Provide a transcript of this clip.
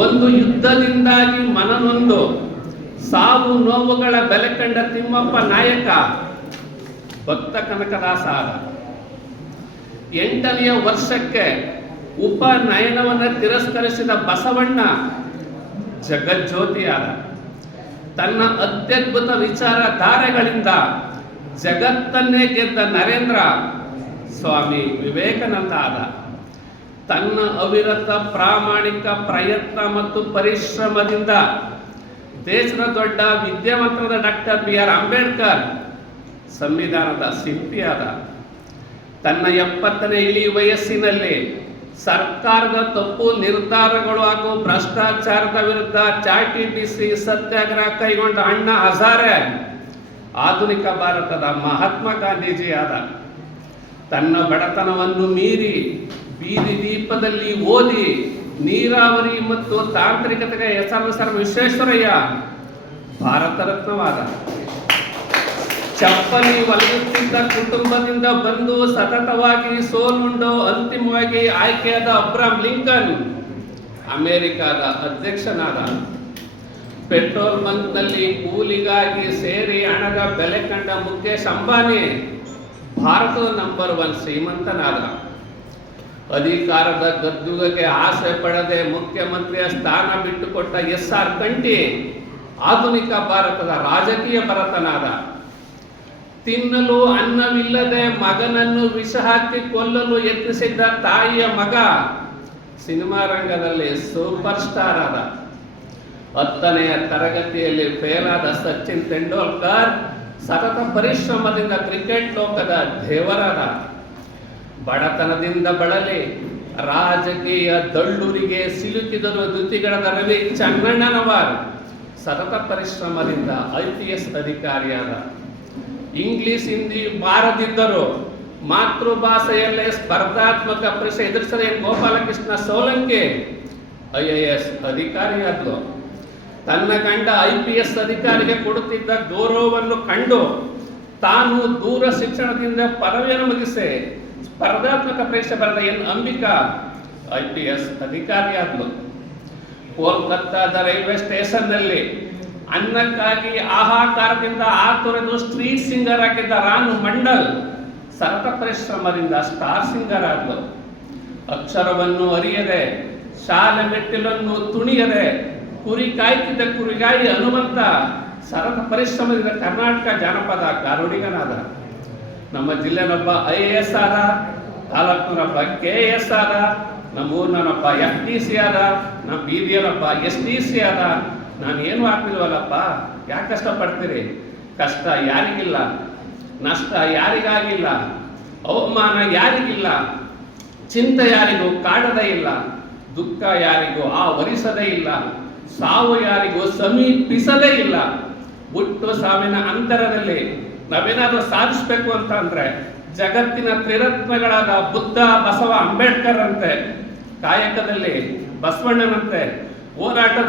ಒಂದು ಯುದ್ಧದಿಂದಾಗಿ ಮನನೊಂದು ಸಾವು ನೋವುಗಳ ಬೆಲೆ ಕಂಡ ತಿಮ್ಮಪ್ಪ ನಾಯಕ ಭಕ್ತ ಕನಕದಾಸ ಆದ. 8ನೇ ವರ್ಷಕ್ಕೆ ಉಪನಯನವನ್ನು ತಿರಸ್ಕರಿಸಿದ ಬಸವಣ್ಣ ಜಗಜ್ಯೋತಿಯಾದ. ತನ್ನ ಅತ್ಯದ್ಭುತ ವಿಚಾರಧಾರೆಗಳಿಂದ ಜಗತ್ತನ್ನೇ ಗೆದ್ದ ನರೇಂದ್ರ ಸ್ವಾಮಿ ವಿವೇಕಾನಂದ ಆದ. ತನ್ನ ಅವಿರತ ಪ್ರಾಮಾಣಿಕ ಪ್ರಯತ್ನ ಮತ್ತು ಪರಿಶ್ರಮದಿಂದ ದೇಶದ ದೊಡ್ಡ ವಿದ್ಯಾವಂತರಾದ ಡಾಕ್ಟರ್ BR ಅಂಬೇಡ್ಕರ್ ಸಂವಿಧಾನದ ಶಿಲ್ಪಿಯಾದ. ತನ್ನ 70ನೇ ಇಳಿ ವಯಸ್ಸಿನಲ್ಲಿ ಸರ್ಕಾರದ ತಪ್ಪು ನಿರ್ಧಾರಗಳು ಹಾಗೂ ಭ್ರಷ್ಟಾಚಾರದ ವಿರುದ್ಧ ಚಾಟಿ ಬಿಸಿ ಸತ್ಯಾಗ್ರಹ ಕೈಗೊಂಡ ಅಣ್ಣಾ ಹಜಾರೆ ಆಧುನಿಕ ಭಾರತದ ಮಹಾತ್ಮ ಗಾಂಧೀಜಿಯಾದ. ತನ್ನ ಬಡತನವನ್ನು ಮೀರಿ ಬೀದಿ ದೀಪದಲ್ಲಿ ಓದಿ ನೀರಾವರಿ ಮತ್ತು ತಾಂತ್ರಿಕತೆಗೆ SR ವಿಶ್ವೇಶ್ವರಯ್ಯ ಭಾರತ ರತ್ನವಾದ. ಚಪ್ಪಲಿ ಒಲೆಯುತ್ತಿದ್ದ ಕುಟುಂಬದಿಂದ ಬಂದು ಸತತವಾಗಿ ಸೋಲುಂಡು ಅಂತಿಮವಾಗಿ ಆಯ್ಕೆಯಾದ ಅಬ್ರಹಾಂ ಲಿಂಕನ್ ಅಮೆರಿಕದ ಅಧ್ಯಕ್ಷನಾದ. ಪೆಟ್ರೋಲ್ ಬಂಕ್ನಲ್ಲಿ ಕೂಲಿಗಾಗಿ ಸೇರಿ ಹಣದ ಬೆಲೆ ಕಂಡ ಮುಖೇಶ್ ಅಂಬಾನಿ ಭಾರತದ ನಂಬರ್ 1 ಶ್ರೀಮಂತನಾದ. ಅಧಿಕಾರದ ಗದ್ದುಗೆಗೆ ಆಸೆ ಪಡದೆ ಮುಖ್ಯಮಂತ್ರಿಯ ಸ್ಥಾನ ಬಿಟ್ಟುಕೊಟ್ಟ SR ಕಂಠಿ ಆಧುನಿಕ ಭಾರತದ ರಾಜಕೀಯ ಭರತನಾದ. ತಿನ್ನಲು ಅನ್ನವಿಲ್ಲದೆ ಮಗನನ್ನು ವಿಷ ಹಾಕಿ ಕೊಲ್ಲಲು ಯತ್ನಿಸಿದ್ದ ತಾಯಿಯ ಮಗ ಸಿನಿಮಾ ರಂಗದಲ್ಲಿ ಸೂಪರ್ ಸ್ಟಾರ್ ಆದ. 10ನೇ ತರಗತಿಯಲ್ಲಿ ಫೇಲ್ ಆದ ಸಚಿನ್ ತೆಂಡೂಲ್ಕರ್ ಸತತ ಪರಿಶ್ರಮದಿಂದ ಕ್ರಿಕೆಟ್ ಲೋಕದ ದೇವರಾದ. ಬಡತನದಿಂದ ಬಳಲಿ ರಾಜಕೀಯ ದಳ್ಳೂರಿಗೆ ಸಿಲುಕಿದರು ದ್ಯುತಿಗಳದ ರವಿ ಚನ್ನಣ್ಣನವರ್ ಸತತ ಪರಿಶ್ರಮದಿಂದ IPS ಅಧಿಕಾರಿಯಾದ. ಇಂಗ್ಲಿಷ್ ಹಿಂದಿ ಬಾರದಿದ್ದರು ಮಾತೃಭಾಷೆಯಲ್ಲೇ ಸ್ಪರ್ಧಾತ್ಮಕ ಪರೀಕ್ಷೆ ಎದುರಿಸಿದ ಗೋಪಾಲಕೃಷ್ಣ ಸೋಲಂಕಿ IAS ಅಧಿಕಾರಿಯಾದಳು. ತನ್ನ ಗಂಡ IPS ಅಧಿಕಾರಿಗೆ ಕೊಡುತ್ತಿದ್ದ ಗೌರವವನ್ನು ಕಂಡು ತಾನು ದೂರ ಶಿಕ್ಷಣದಿಂದ ಪದವಿಯನ್ನು ಮುಗಿಸಿ ಸ್ಪರ್ಧಾತ್ಮಕ ಪರೀಕ್ಷೆ ಬರೆದ ಅಂಬಿಕಾ IPS ಅಧಿಕಾರಿಯಾದಳು. ಕೋಲ್ಕತ್ತಾದ ರೈಲ್ವೆ ಸ್ಟೇಷನ್ನಲ್ಲಿ ಅನ್ನಕ್ಕಾಗಿ ಆಹಾಕಾರದಿಂದ ಆತುರೆದು ಸ್ಟ್ರೀಟ್ ಸಿಂಗರ್ ಆಗಿದ್ದ ರಾನು ಮಂಡಲ್ ಸತತ ಪರಿಶ್ರಮದಿಂದ ಸ್ಟಾರ್ ಸಿಂಗರ್ ಆದಳು. ಅಕ್ಷರವನ್ನು ಅರಿಯದೆ ಶಾಲೆ ಮೆಟ್ಟಿಲನ್ನು ತುಣಿಯದೆ ಕುರಿ ಕಾಯ್ತಿದ್ದ ಕುರಿಗಾಯಿ ಹನುಮಂತ ಸತತ ಪರಿಶ್ರಮದಿಂದ ಕರ್ನಾಟಕ ಜಾನಪದ ಗಾರುಡಿಗನಾದ. ನಮ್ಮ ಜಿಲ್ಲೆನೊಬ್ಬ IAS ಆದ, ತಾಲೂಕಿನೊಬ್ಬ KS ಆದ, ನಮ್ಮೂರಿನೊಬ್ಬ FTC ಆದ, ನಮ್ಮ ಬೀದಿಯನೊಬ್ಬ STC ಆದ. ನಾನು ಏನು ಆಗ್ತಿಲ್ವಲ್ಲಪ್ಪ, ಯಾಕೆ ಕಷ್ಟಪಡ್ತೀರಿ? ಕಷ್ಟ ಯಾರಿಗಿಲ್ಲ, ನಷ್ಟ ಯಾರಿಗಾಗಿಲ್ಲ, ಅವಮಾನ ಯಾರಿಗಿಲ್ಲ, ಚಿಂತೆ ಯಾರಿಗೂ ಕಾಡದೇ ಇಲ್ಲ, ದುಃಖ ಯಾರಿಗೂ ಆವರಿಸದೇ ಇಲ್ಲ, ಸಾವು ಯಾರಿಗೂ ಸಮೀಪಿಸದೇ ಇಲ್ಲ. ಹುಟ್ಟು ಸಾವಿನ ಅಂತರದಲ್ಲಿ ನಾವೇನಾದ್ರೂ ಸಾಧಿಸಬೇಕು ಅಂತ ಅಂದ್ರೆ ಜಗತ್ತಿನ ತ್ರಿರತ್ನಗಳಾದ ಬುದ್ಧ, ಬಸವ, ಅಂಬೇಡ್ಕರ್ ಅಂತೆ, ಕಾಯಕದಲ್ಲಿ ಬಸವಣ್ಣನಂತೆ, ಹೋರಾಟದ